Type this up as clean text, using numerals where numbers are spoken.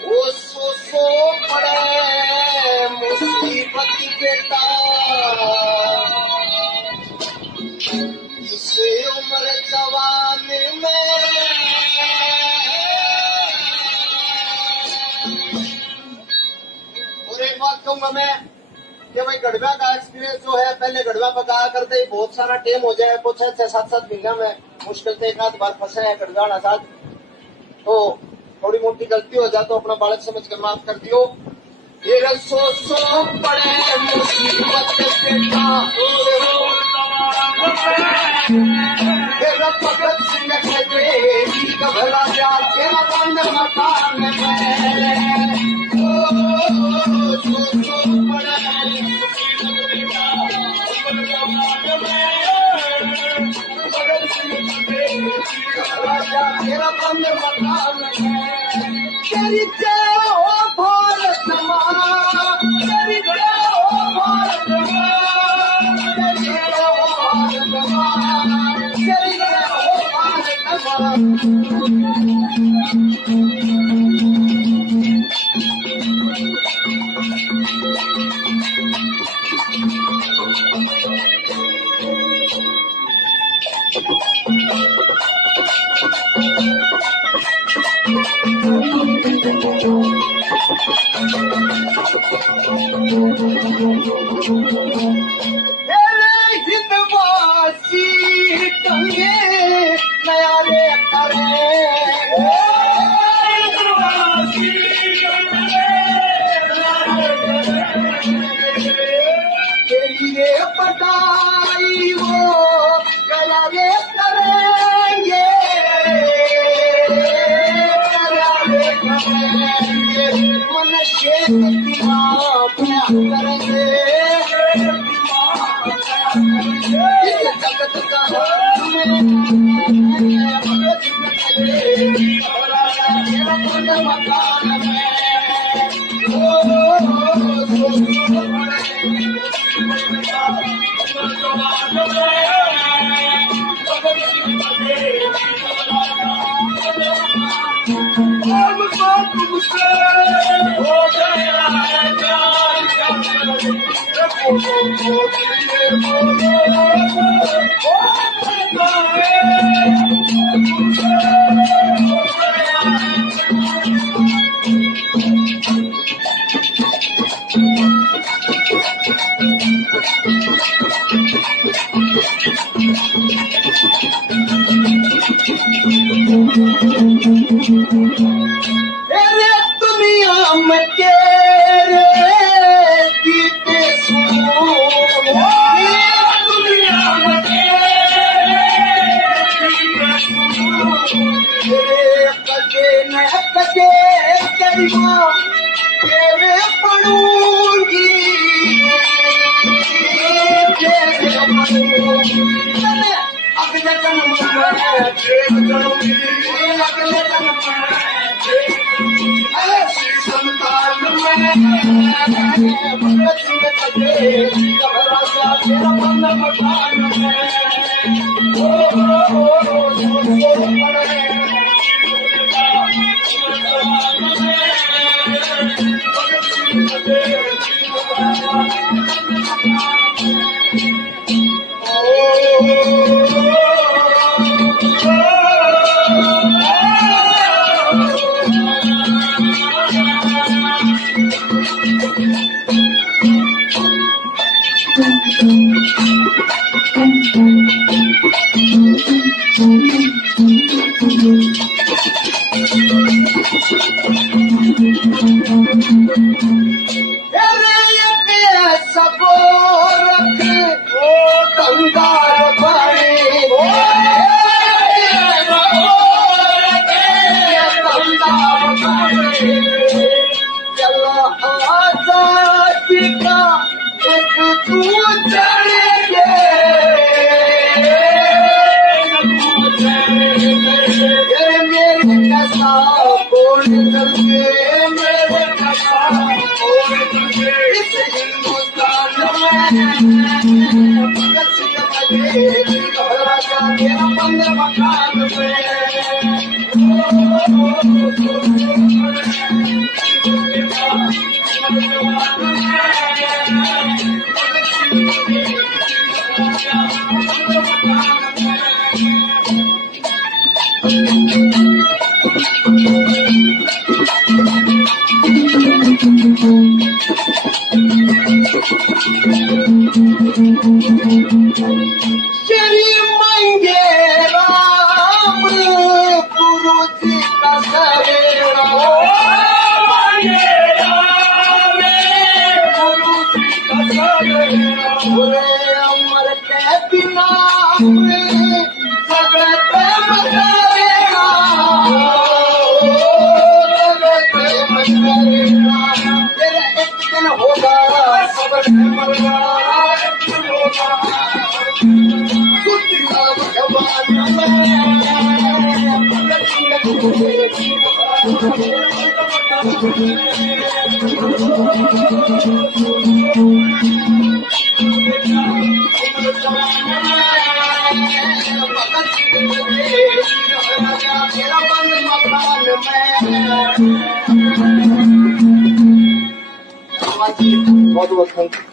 वो सो पड़े मुसीबत के तार, इस उम्र जवान में और एक बात कहूंगा मैं कि भाई गढ़वा का एक्सपीरियंस जो है, पहले गढ़वा पर कहा करते ही बहुत सारा टेम हो जाए, कुछ 6-7 महीना में मुश्किल से एक आध बार फंसे है गढ़वा साथ, तो थोड़ी मोटी गलती हो जाए तो अपना बालक समझ कर माफ कर दियो। ये सो पड़े मुसीबत के भगत सिंह भला जा तेरा बंद मकान में तेरा बंद मकान में तेरी जय हो भारत माँ, तेरी जय हो भारत माँ, तेरी जय हो भारत माँ, तेरी जय हो भारत माँ। हिंदवासी कंगे नया रे करे, तेरी रे पटाई वो गया रे करेंगे, गया रे करेंगे मनुष्य की माँ करेंगे। जगत का मकान में दुनिया में तेरे गीते सुनो, दुनिया में तेरे कजे न कजे तेरी माँ तेरे पढ़ूंगी, तेरे पढ़ूंगी अगले जन्म में प्रेम करूंगी, अगले जन्म में ऐसी संतान में भगत सिंह कटे घबरा जा तेरा बंद मकान में भगत सिंह कटे तेरा बंद मकान में श्री मंगेरा गुरु जी का सवेरा बुरे अमर के बिना जगत मचरेगा जगत मचरेगा तेरा एक दिन होगा सबक मरना बहुत बहुत